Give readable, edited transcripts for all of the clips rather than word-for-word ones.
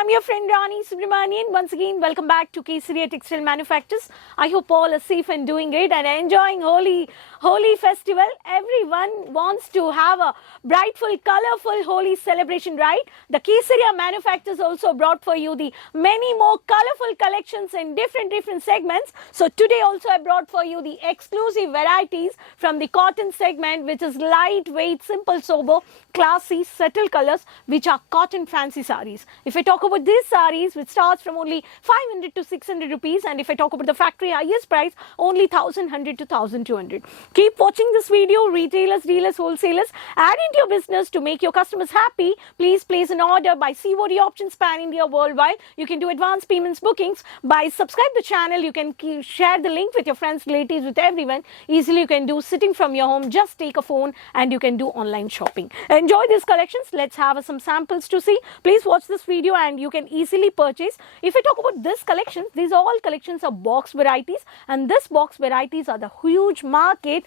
I'm your friend Rani Subramanian. Once again, welcome back to Kesaria Textile Manufacturers. I hope all are safe and doing great and enjoying Holi festival. Everyone wants to have a brightful, colorful Holi celebration, right? The Kesaria Manufacturers also brought for you the many more colorful collections in different segments. So today also I brought for you the exclusive varieties from the cotton segment, which is lightweight, simple, sober, classy, subtle colors, which are cotton fancy sarees. If I talk about these sarees, which starts from only 500 to 600 rupees, and if I talk about the factory highest price, only 1100 to 1200. Keep watching this video. Retailers, dealers, wholesalers, add into your business to make your customers happy. Please place an order by COD options pan India worldwide. You can do advance payments bookings by subscribe the channel. You can share the link with your friends, relatives, with everyone. Easily you can do sitting from your home. Just take a phone and you can do online shopping. Enjoy these collections. Let's have some samples to see. Please watch this video and you can easily purchase. If I talk about this collection, these all collections are box varieties, and this box varieties are the huge market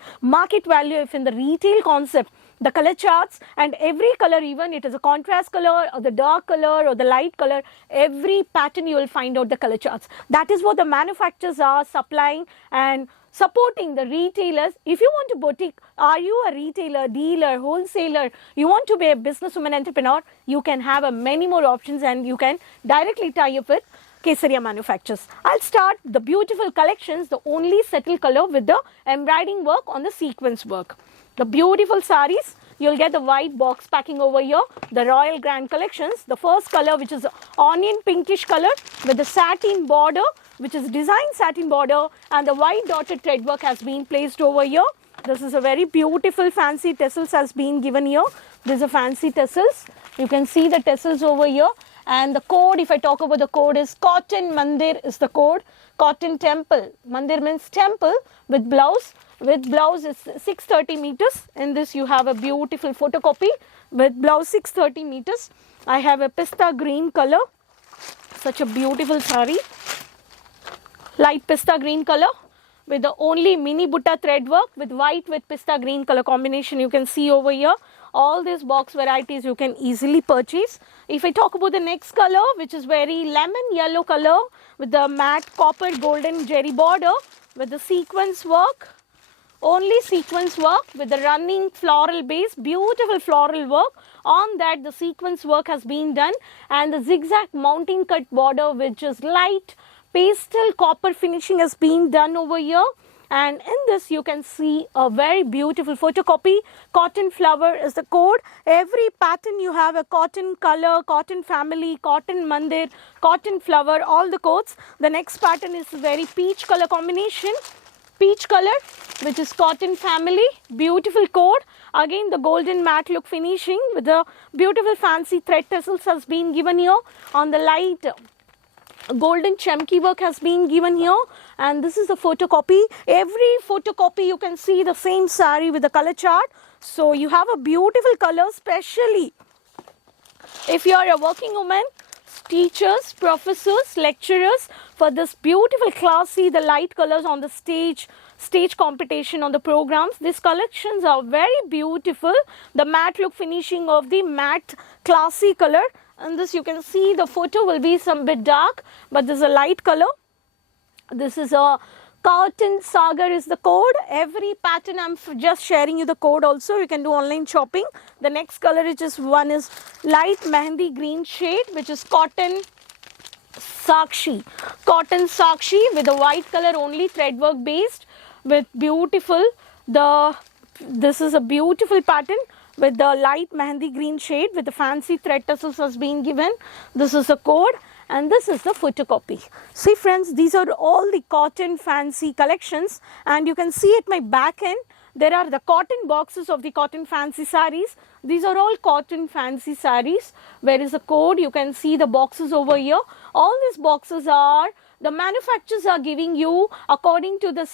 value if in the retail concept. The color charts and every color, even it is a contrast color or the dark color or the light color, every pattern you will find out the color charts. That is what the manufacturers are supplying and supporting the retailers. If you want to boutique, are you a retailer, dealer, wholesaler, you want to be a businesswoman, entrepreneur, you can have many more options and you can directly tie up with Kesaria Manufacturers. I'll start the beautiful collections, the only settle color with the embroidering work on the sequence work. The beautiful sarees, you'll get the white box packing over here, the Royal Grand collections. The first color, which is onion pinkish color with the satin border, which is designed satin border, and the white dotted thread work has been placed over here. This is a very beautiful fancy tassels has been given here. These are fancy tassels. You can see the tassels over here. And the code, if I talk about the code, is Cotton Mandir is the code. Cotton Temple. Mandir means temple with blouse. With blouse is 630 meters. In this you have a beautiful photocopy with blouse 630 meters. I have a pista green color. Such a beautiful saree. Light pista green color with the only mini butta thread work with white with pista green color combination. You can see over here. All these box varieties you can easily purchase. If I talk about the next color, which is very lemon yellow color with the matte copper golden jerry border with the sequence work. Only sequence work with the running floral base, beautiful floral work. On that the sequence work has been done, and the zigzag mounting cut border, which is light pastel copper finishing has been done over here. And in this you can see a very beautiful photocopy. Cotton flower is the code. Every pattern you have a cotton color, cotton family, cotton mandir, cotton flower, all the codes. The next pattern is very peach color combination. Peach color, which is cotton family, beautiful code. Again the golden matte look finishing with the beautiful fancy thread tassels has been given here. On the light golden chemki work has been given here, and this is the photocopy. Every photocopy you can see the same saree with the color chart. So you have a beautiful color, especially if you are a working woman, teachers, professors, lecturers, for this beautiful classy, the light colors on the stage competition on the programs. These collections are very beautiful. The matte look finishing of the matte classy color. And this you can see the photo will be some bit dark, but this is a light color. This is a cotton sagar is the code. Every pattern I'm just sharing you the code also. You can do online shopping. The next color which is one is light mehendi green shade, which is cotton sakshi. Cotton sakshi with the white color only thread work based with beautiful. This is a beautiful pattern with the light mehendi green shade with the fancy thread tassels has been given. This is the code and this is the photocopy. See friends, these are all the cotton fancy collections, and you can see at my back end there are the cotton boxes of the cotton fancy sarees. These are all cotton fancy sarees. Where is the code? You can see the boxes over here. All these boxes are the manufacturers are giving you according to the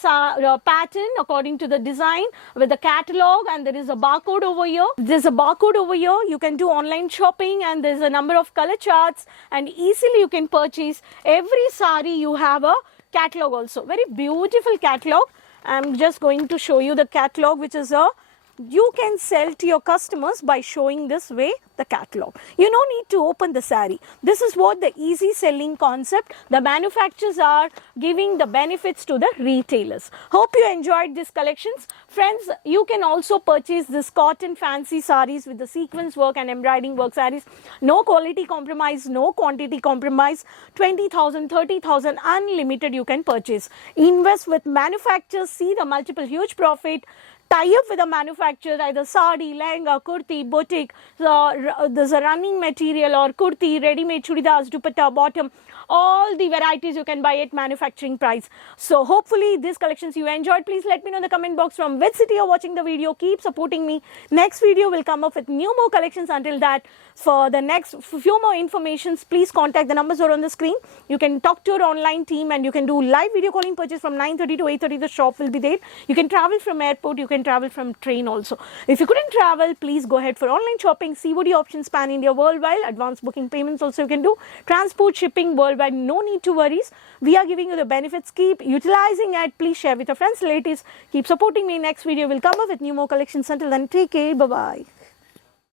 pattern, according to the design with the catalog, and there is a barcode over here. There's a barcode over here. You can do online shopping and there's a number of color charts and easily you can purchase. Every saree you have a catalog also. Very beautiful catalog. I'm just going to show you the catalog, which is a you can sell to your customers by showing this way the catalog. You no need to open the saree. This is what the easy selling concept. The manufacturers are giving the benefits to the retailers. Hope you enjoyed these collections. Friends, you can also purchase this cotton fancy sarees with the sequence work and embroidering work sarees. No quality compromise, no quantity compromise. 20,000, 30,000 unlimited you can purchase. Invest with manufacturers, see the multiple huge profit. Tie up with a manufacturer, either sari, lehenga, kurti, boutique, there's a running material or kurti, ready-made chudidars, dupatta, bottom, all the varieties you can buy at manufacturing price. So hopefully these collections you enjoyed. Please let me know in the comment box from which city you're watching the video. Keep supporting me. Next video will come up with new more collections. Until that, for the next few more informations, please contact the numbers are on the screen. You can talk to your online team and you can do live video calling purchase from 9:30 to 8:30. The shop will be there. You can travel from airport. You can travel from train also. If you couldn't travel, please go ahead for online shopping. COD options pan India worldwide. Advanced booking payments also you can do. Transport shipping worldwide. No need to worries. We are giving you the benefits. Keep utilizing it. Please share with your friends, relatives. Keep supporting me. Next video will come up with new more collections. Until then, take care. Bye bye.